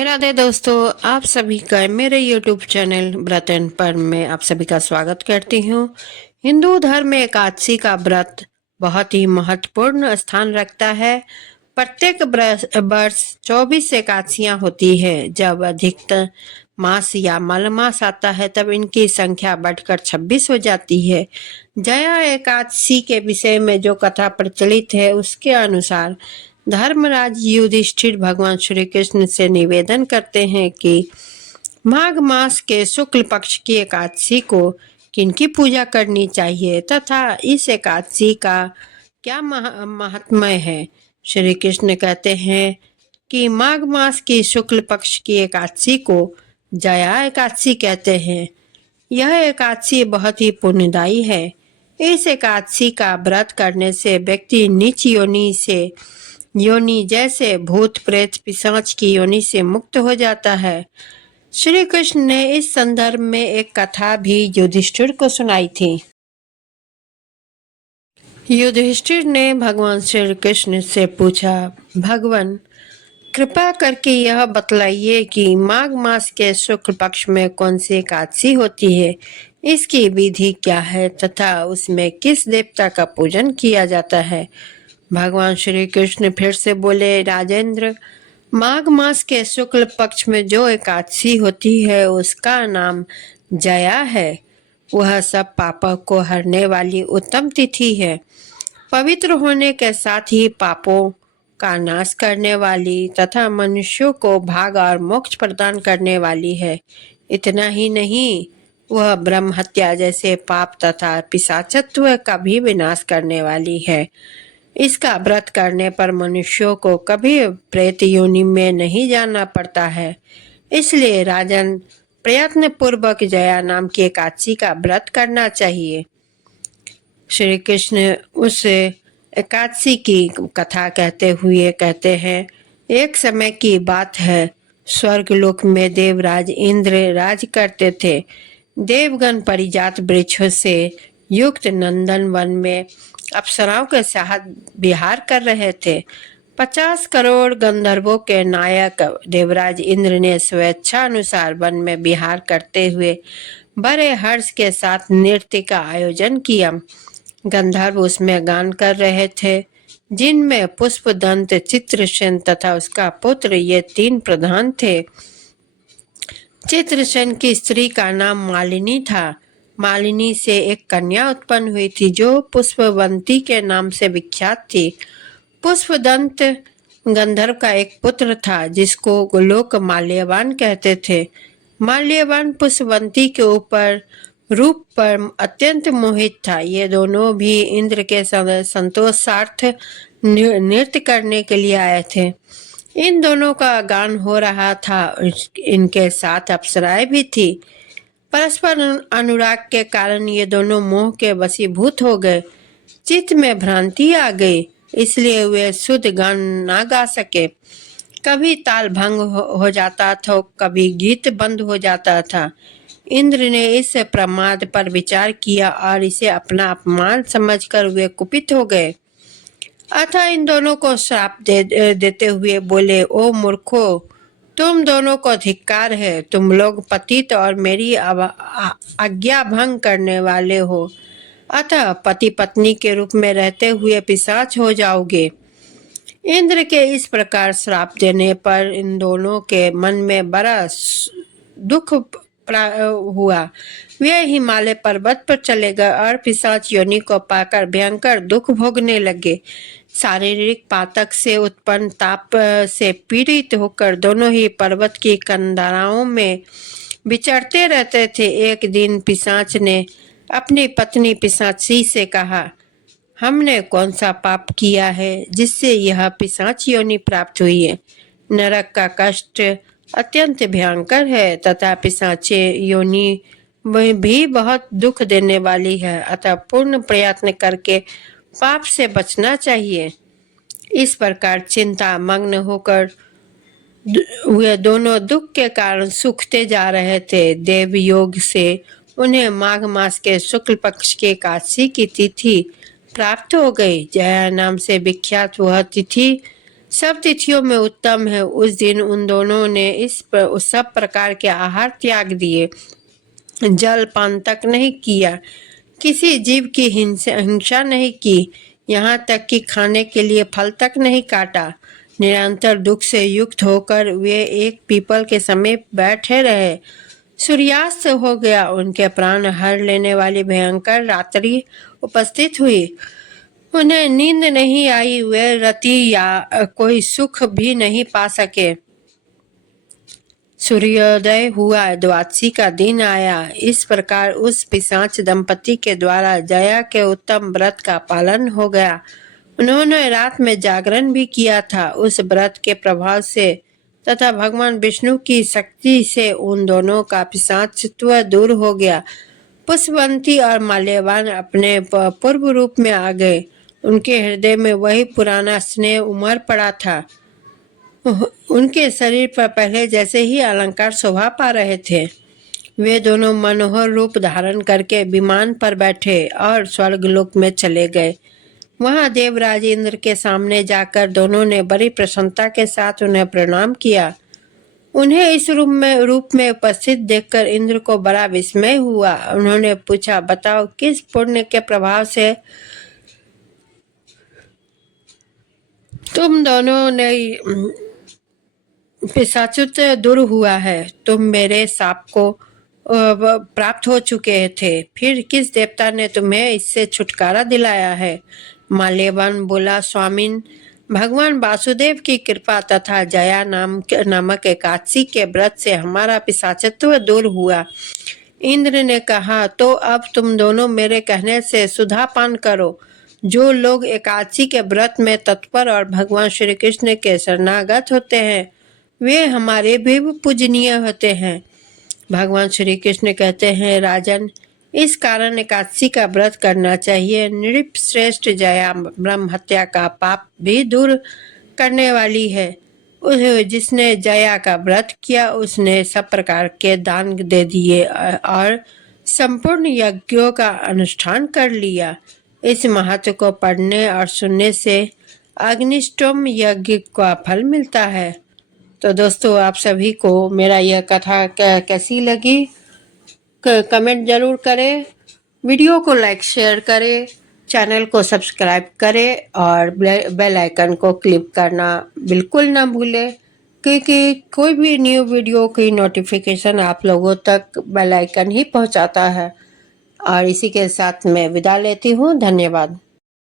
राधे राधे दोस्तों, आप सभी का मेरे YouTube चैनल व्रत एंड पर में आप सभी का स्वागत करती हूँ। हिंदू धर्म में एकादशी का व्रत बहुत ही महत्वपूर्ण स्थान रखता है। प्रत्येक वर्ष 24 एकादशियां होती है। जब अधिकतर मास या मलमास आता है तब इनकी संख्या बढ़कर 26 हो जाती है। जया एकादशी के विषय में जो कथा प्रचलित है उसके अनुसार धर्मराज युधिष्ठिर भगवान श्री कृष्ण से निवेदन करते हैं कि माघ मास के शुक्ल पक्ष की एकादशी को किनकी पूजा करनी चाहिए तथा इस एकादशी का क्या महात्म्य है। श्री कृष्ण कहते हैं कि माघ मास की शुक्ल पक्ष की एकादशी को जया एकादशी कहते हैं। यह एकादशी बहुत ही पुण्यदायी है। इस एकादशी का व्रत करने से व्यक्ति नीच योनि जैसे भूत प्रेत पिशाच की योनि से मुक्त हो जाता है। श्री कृष्ण ने इस संदर्भ में एक कथा भी युधिष्ठिर को सुनाई थी। युधिष्ठिर ने भगवान श्री कृष्ण से पूछा, भगवान कृपा करके यह बतलाइए कि माघ मास के शुक्ल पक्ष में कौन सी एकादशी होती है, इसकी विधि क्या है तथा उसमें किस देवता का पूजन किया जाता है। भगवान श्री कृष्ण फिर से बोले, राजेंद्र, माघ मास के शुक्ल पक्ष में जो एकादशी होती है उसका नाम जया है। वह सब पापों को हरने वाली उत्तम तिथि है। पवित्र होने के साथ ही पापों का नाश करने वाली तथा मनुष्यों को भाग और मोक्ष प्रदान करने वाली है। इतना ही नहीं, वह ब्रह्म हत्या जैसे पाप तथा पिशाचत्व का भी विनाश करने वाली है। इसका व्रत करने पर मनुष्यों को कभी प्रेत योनि में नहीं जाना पड़ता है। इसलिए राजन, प्रयत्न पूर्वक जया नाम की एकादशी का व्रत करना चाहिए। श्री कृष्ण उस एकादशी की कथा कहते हुए कहते हैं, एक समय की बात है, स्वर्गलोक में देवराज इंद्र राज करते थे। देवगण परिजात वृक्षों से युक्त नंदन वन में अप्सराओं के साथ विहार कर रहे थे। 50 करोड़ गंधर्वों के नायक देवराज इंद्र ने स्वेच्छा अनुसार वन में विहार करते हुए बड़े हर्ष के साथ नृत्य का आयोजन किया। गंधर्व उसमें गान कर रहे थे, जिनमें पुष्पदंत, चित्रसेन तथा उसका पुत्र ये 3 प्रधान थे। चित्रसेन की स्त्री का नाम मालिनी था। मालिनी से एक कन्या उत्पन्न हुई थी जो पुष्पवंती के नाम से विख्यात थी। पुष्पदंत गंधर्व का एक पुत्र था जिसको लोक माल्यवान कहते थे। माल्यवान पुष्पवंती के ऊपर रूप पर अत्यंत मोहित था। ये दोनों भी इंद्र के संतोषार्थ नृत्य करने के लिए आए थे। इन दोनों का गान हो रहा था। इनके साथ अप्सराएं भी थी। परस्पर अनुराग के कारण ये दोनों मोह के वशीभूत हो गए। चित्त में भ्रांति आ गई, इसलिए वे शुद्ध गान ना गा सके। कभी ताल भंग हो जाता था, कभी गीत बंद हो जाता था। इंद्र ने इस प्रमाद पर विचार किया और इसे अपना अपमान समझकर वे कुपित हो गए। अतः इन दोनों को श्राप देते हुए बोले, ओ मूर्खो, तुम दोनों को धिक्कार है। तुम लोग पतित और मेरी आज्ञा भंग करने वाले हो। अतः पति पत्नी के रूप में रहते हुए पिशाच हो जाओगे। इंद्र के इस प्रकार श्राप देने पर इन दोनों के मन में बड़ा दुख हुआ। वे हिमालय पर्वत पर चले गए और पिशाच योनि को पाकर भयंकर दुख भोगने लगे। शारीरिक पातक से उत्पन्न ताप से पीड़ित होकर दोनों ही पर्वत की कंदराओं में विचरते रहते थे। एक दिन पिशाच ने अपनी पत्नी पिशाची से कहा, हमने कौन सा पाप किया है जिससे यह पिशाच योनि प्राप्त हुई है। नरक का कष्ट अत्यंत भयंकर है तथा पिशाच योनि भी बहुत दुख देने वाली है। अतः पूर्ण प्रयत्न करके पाप से बचना चाहिए। इस प्रकार चिंता मग्न होकर वे दोनों दुख के कारण सूखते जा रहे थे। देव योग से उन्हें माघ मास के शुक्ल पक्ष के एकादशी की तिथि प्राप्त हो गई। जया नाम से विख्यात वह तिथि सब तिथियों में उत्तम है। उस दिन उन दोनों ने उस सब प्रकार के आहार त्याग दिए, जल पान तक नहीं किया, किसी जीव की हिंसा नहीं की, यहाँ तक कि खाने के लिए फल तक नहीं काटा। निरंतर दुख से युक्त होकर वे एक पीपल के समीप बैठे रहे। सूर्यास्त हो गया, उनके प्राण हर लेने वाली भयंकर रात्रि उपस्थित हुई। उन्हें नींद नहीं आई, वे रति या कोई सुख भी नहीं पा सके। सूर्योदय हुआ, द्वादशी का दिन आया। इस प्रकार उस पिशाच दंपति के द्वारा जया के उत्तम व्रत का पालन हो गया। उन्होंने रात में जागरण भी किया था। उस व्रत के प्रभाव से तथा भगवान विष्णु की शक्ति से उन दोनों का पिशाचत्व दूर हो गया। पुष्पवंती और माल्यवान अपने पूर्व रूप में आ गए। उनके हृदय में वही पुराना स्नेह उमड़ पड़ा था। उनके शरीर पर पहले जैसे ही अलंकार शोभा पा रहे थे। वे दोनों मनोहर रूप धारण करके विमान पर बैठे और स्वर्गलोक में चले गए। वहां देवराज इंद्र के सामने जाकर दोनों ने बड़ी प्रसन्नता के साथ उन्हें प्रणाम किया। उन्हें इस रूप में उपस्थित देखकर इंद्र को बड़ा विस्मय हुआ। उन्होंने पूछा, बताओ किस पुण्य के प्रभाव से तुम दोनों ने पिशाचत्व दूर हुआ है? तुम मेरे शाप को प्राप्त हो चुके थे, फिर किस देवता ने तुम्हें इससे छुटकारा दिलाया है? माल्यवान बोला, स्वामिन, भगवान वासुदेव की कृपा तथा जया नामक एकादशी के व्रत से हमारा पिशाचत्व दूर हुआ। इंद्र ने कहा, तो अब तुम दोनों मेरे कहने से सुधा पान करो। जो लोग एकादशी के व्रत में तत्पर और भगवान श्री कृष्ण के शरणागत होते हैं, वे हमारे भी पूजनीय होते हैं। भगवान श्री कृष्ण कहते हैं, राजन, इस कारण एकादशी का व्रत करना चाहिए। नृप श्रेष्ठ जया ब्रह्म हत्या का पाप भी दूर करने वाली है। जिसने जया का व्रत किया उसने सब प्रकार के दान दे दिए और संपूर्ण यज्ञों का अनुष्ठान कर लिया। इस महत्व को पढ़ने और सुनने से अग्निष्टोम यज्ञ का फल मिलता है। तो दोस्तों, आप सभी को मेरा यह कथा कैसी लगी कमेंट जरूर करें। वीडियो को लाइक शेयर करें, चैनल को सब्सक्राइब करें और बेल आइकन को क्लिक करना बिल्कुल ना भूलें, क्योंकि कोई भी न्यू वीडियो की नोटिफिकेशन आप लोगों तक बेल आइकन ही पहुंचाता है। और इसी के साथ मैं विदा लेती हूँ। धन्यवाद।